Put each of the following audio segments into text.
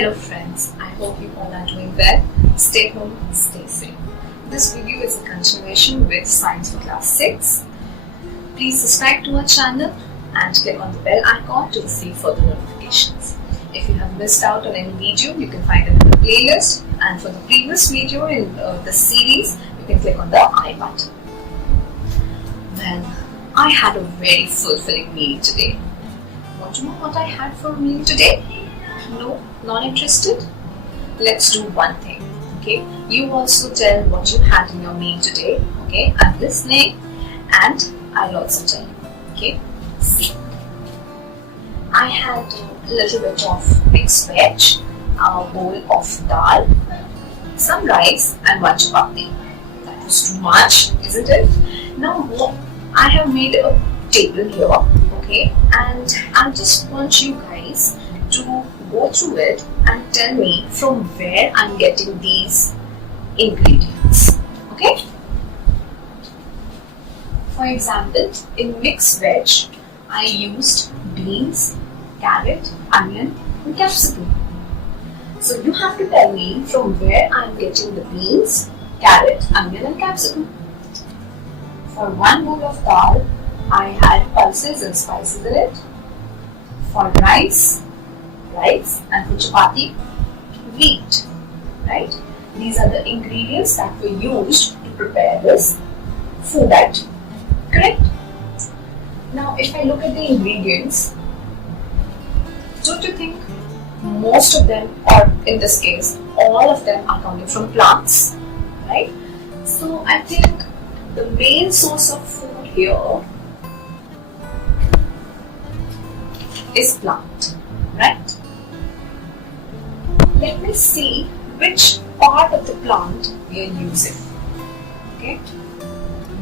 Hello friends, I hope you all are doing well. Stay home, stay safe. This video is a continuation with Science for Class 6. Please subscribe to our channel and click on the bell icon to receive further notifications. If you have missed out on any video, you can find it in the playlist, and for the previous video in the series, you can click on the I button. Well, I had a very fulfilling meal today. Want to know what I had for a meal today? No, not interested? Let's do one thing, okay? You also tell what you had in your meal today, okay? I'm listening and I'll also tell you, okay? See, I had a little bit of mixed veg, a bowl of dal, some rice and one chapati. That was too much, isn't it? Now, I have made a table here, okay? And I just want you guys to go through it and tell me from where I'm getting these ingredients, okay? For example, in mixed veg, I used beans, carrot, onion and capsicum. So you have to tell me from where I'm getting the beans, carrot, onion and capsicum. For one bowl of dal, I had pulses and spices in it. For rice and for chapati, wheat, right? These are the ingredients that were used to prepare this food item, correct? Now, if I look at the ingredients, don't you think most of them, or in this case, all of them are coming from plants, right? So, I think the main source of food here is plant, right? Let me see which part of the plant we are using. Okay,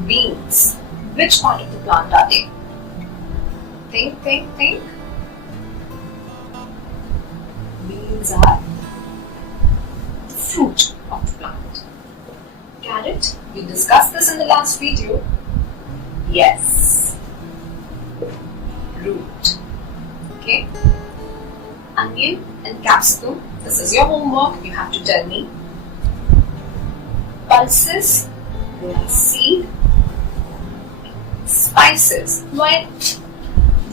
beans. Which part of the plant are they? Think. Beans are the fruit of the plant. Carrot, we discussed this in the last video. Yes, root. Okay. Onion and capsicum. This is your homework. You have to tell me. Pulses, they are seed. Spices. Well,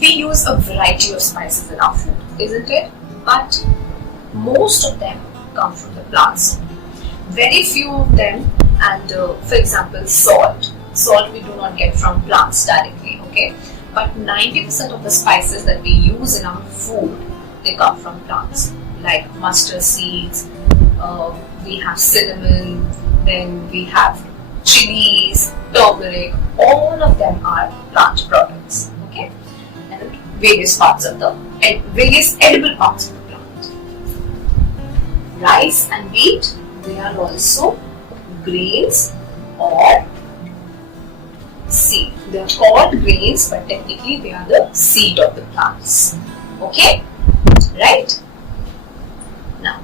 we use a variety of spices in our food, isn't it? But most of them come from the plants. Very few of them, and for example, salt. Salt we do not get from plants directly, okay? But 90% of the spices that we use in our food, they come from plants, like mustard seeds, we have cinnamon, then we have chilies, turmeric, all of them are plant products, okay? And various edible parts of the plant. Rice and wheat, they are also grains or seed. They are called grains, but technically they are the seed of the plants, okay? Right? Now,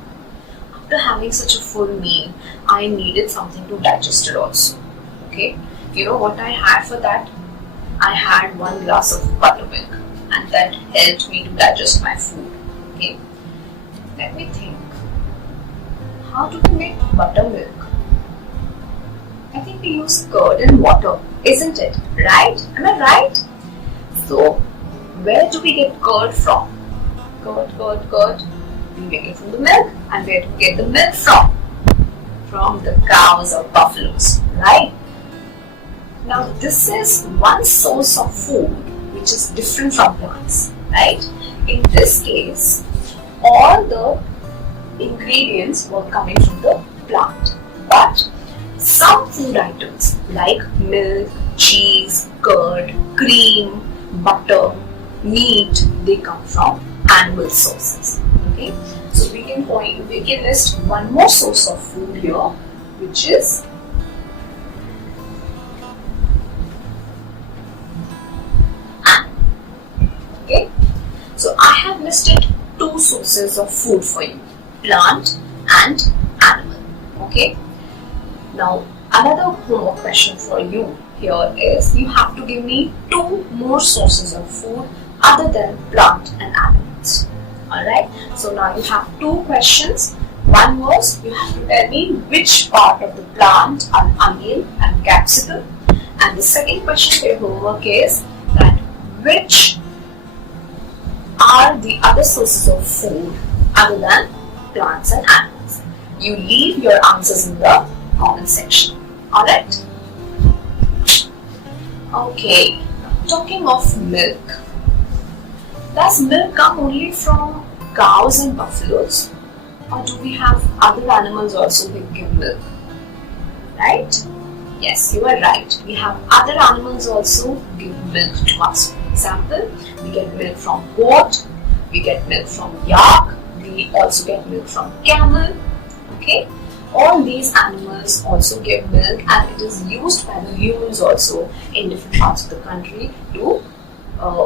after having such a full meal, I needed something to digest it also. Okay? You know what I had for that? I had 1 glass of buttermilk, and that helped me to digest my food. Okay? Let me think. How do we make buttermilk? I think we use curd and water, isn't it? Right? Am I right? So, where do we get curd from? Curd. We make it from the milk. And where do we get the milk from? From the cows or buffaloes, right? Now, this is one source of food which is different from plants, right? In this case, all the ingredients were coming from the plant. But some food items like milk, cheese, curd, cream, butter, meat, they come from animal sources. Okay, so we can list one more source of food here, which is animal. Okay, so I have listed 2 sources of food for you, plant and animal. Okay, now another homework question for you here is you have to give me 2 more sources of food other than plant and animals. Alright, so now you have two questions. One was, you have to tell me which part of the plant are onion and capsicum. And the second question for your homework is that which are the other sources of food other than plants and animals. You leave your answers in the comment section. Alright? Okay, talking of milk. Does milk come only from cows and buffaloes? Or do we have other animals also that give milk? Right? Yes, you are right. We have other animals also give milk to us. For example, we get milk from goat, we get milk from yak, we also get milk from camel. Okay? All these animals also give milk, and it is used by the humans also in different parts of the country to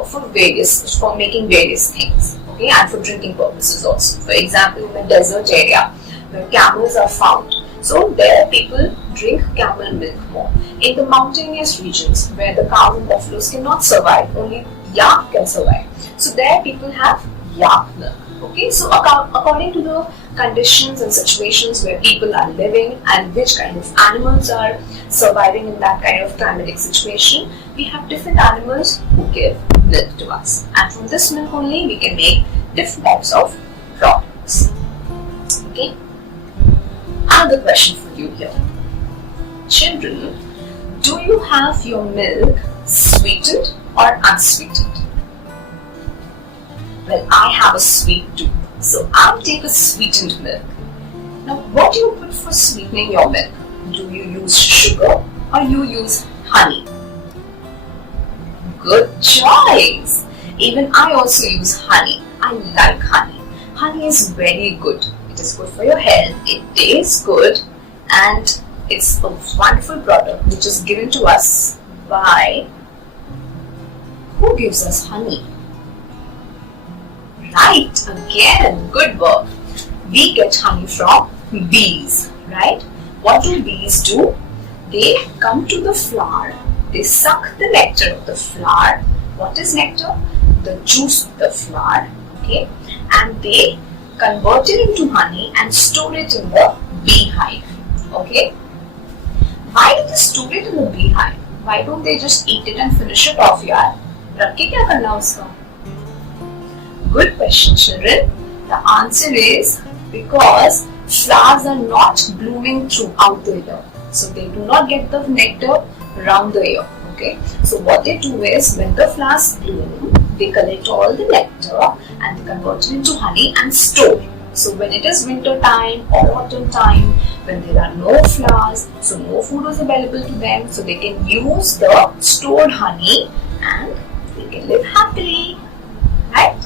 for making various things, okay, and for drinking purposes also. For example, in the desert area where camels are found, so there people drink camel milk more. In the mountainous regions where the cows and buffaloes cannot survive, only yak can survive. So there people have yak milk. Okay, so according to the conditions and situations where people are living and which kind of animals are surviving in that kind of climatic situation, we have different animals who give milk to us. And from this milk only we can make different types of products. Okay. Another question for you here. Children, do you have your milk sweetened or unsweetened? Well, I have a sweet tooth, so I'll take a sweetened milk. Now, what do you put for sweetening your milk? Do you use sugar or you use honey? Good choice! Even I also use honey. I like honey. Honey is very good. It is good for your health. It tastes good, and it's a wonderful product which is given to us by who gives us honey? Right, again, good work. We get honey from bees, right? What do bees do? They come to the flower, they suck the nectar of the flower. What is nectar? The juice of the flower, okay? And they convert it into honey and store it in the beehive, okay? Why do they store it in the beehive? Why don't they just eat it and finish it off, yaar? Rakh ke kya karna uska? Good question, children. The answer is because flowers are not blooming throughout the year. So they do not get the nectar around the year. Okay. So what they do is when the flowers bloom, they collect all the nectar and they convert it into honey and store. So when it is winter time or autumn time, when there are no flowers, so no food is available to them, so they can use the stored honey and they can live happily. Right?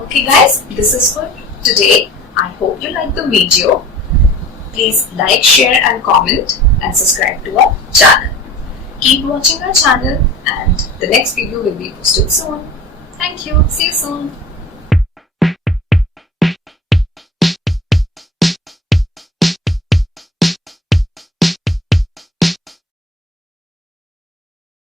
Okay guys, this is for today. I hope you liked the video. Please like, share and comment and subscribe to our channel. Keep watching our channel and the next video will be posted soon. Thank you. See you soon.